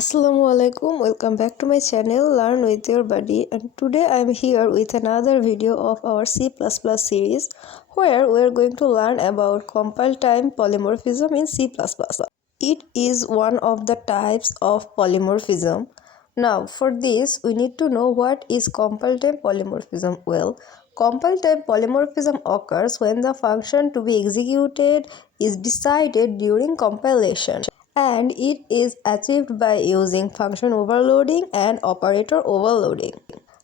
Assalamualaikum, welcome back to my channel Learn with Your Buddy, and today I am here with another video of our C++ series where we are going to learn about compile-time polymorphism in C++. It is one of the types of polymorphism. Now for this we need to know what is compile-time polymorphism. Well, compile-time polymorphism occurs when the function to be executed is decided during compilation, and it is achieved by using function overloading and operator overloading.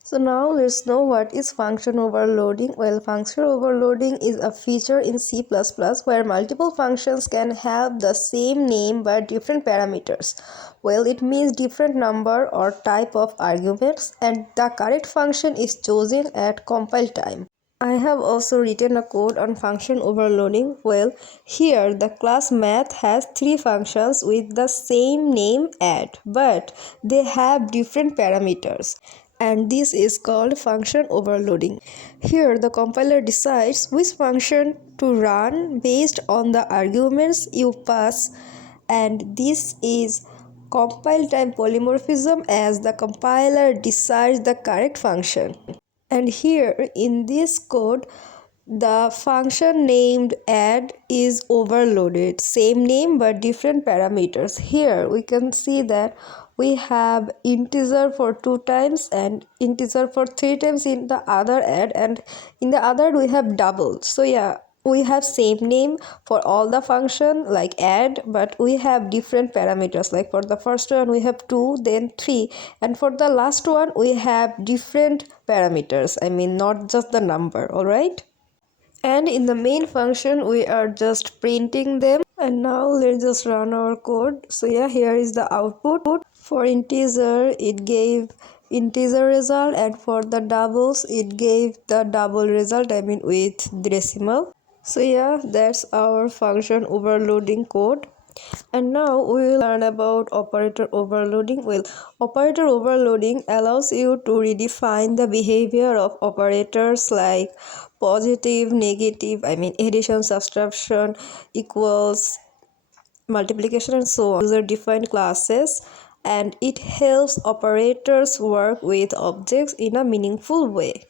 So now let's know what is function overloading. Well, function overloading is a feature in C++ where multiple functions can have the same name but different parameters. Well, it means different number or type of arguments, and the correct function is chosen at compile time. I have also written a code on function overloading. Well, here the class math has three functions with the same name add, but they have different parameters, and this is called function overloading. Here the compiler decides which function to run based on the arguments you pass, and this is compile time polymorphism as the compiler decides the correct function. And here in this code the function named add is overloaded, same name but different parameters. Here we can see that we have integer for 2 times and integer for 3 times in the other add, and in the other we have double. So yeah, we have same name for all the function like add, but we have different parameters. Like for the first one we have 2, then 3, and for the last one we have different parameters. I mean, not just the number. All right, and in the main function we are just printing them. And now let's just run our code. So yeah, here is the output. For integer it gave integer result, and for the doubles it gave the double result, I mean with decimal. So yeah, that's our function overloading code. And now we will learn about operator overloading. Well, operator overloading allows you to redefine the behavior of operators like positive, negative, I mean addition, subtraction, equals, multiplication, and so on. User defined classes, and it helps operators work with objects in a meaningful way.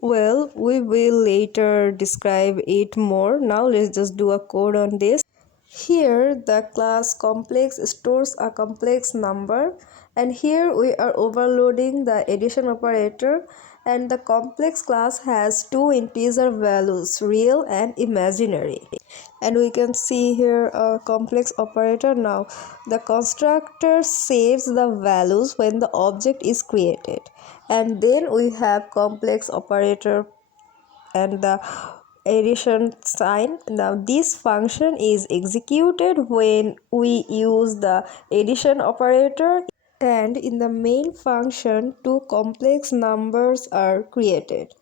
Well, we will later describe it more. Now let's just do a code on this. Here the class complex stores a complex number, and here we are overloading the addition operator, and the complex class has two integer values, real and imaginary. And we can see here a complex operator. Now the constructor saves the values when the object is created, and then we have complex operator and the addition sign. Now this function is executed when we use the addition operator, and in the main function two complex numbers are created.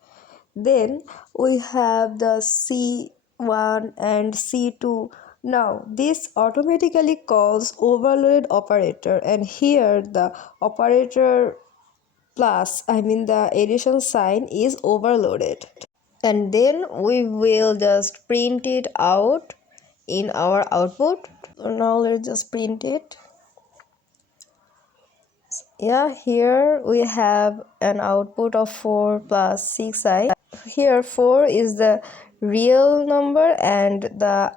Then we have the C1 and C2. Now this automatically calls overloaded operator, and here the operator plus, I mean the addition sign, is overloaded, and then we will just print it out in our output. So now let's just print it. Yeah, here we have an output of 4 plus 6i. Here 4 is the real number and the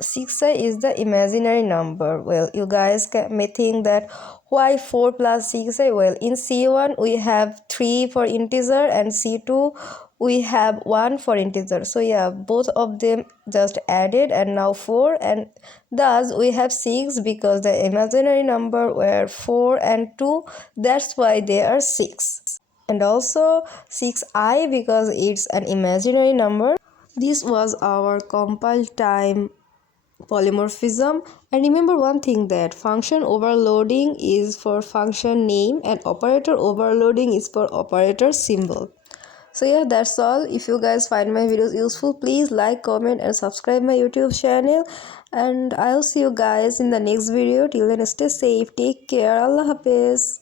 6i is the imaginary number. Well, you guys may think that why 4 plus 6i? Well, in C1 we have 3 for integer, and C2 we have 1 for integer. So yeah, both of them just added and now 4, and thus we have 6 because the imaginary number were 4 and 2, that's why they are 6. And also 6i because it's an imaginary number. This was our compile time polymorphism. And remember one thing, that function overloading is for function name and operator overloading is for operator symbol. So yeah, that's all. If you guys find my videos useful, please like, comment and subscribe my YouTube channel, and I'll see you guys in the next video. Till then, stay safe, take care, Allah Hafiz.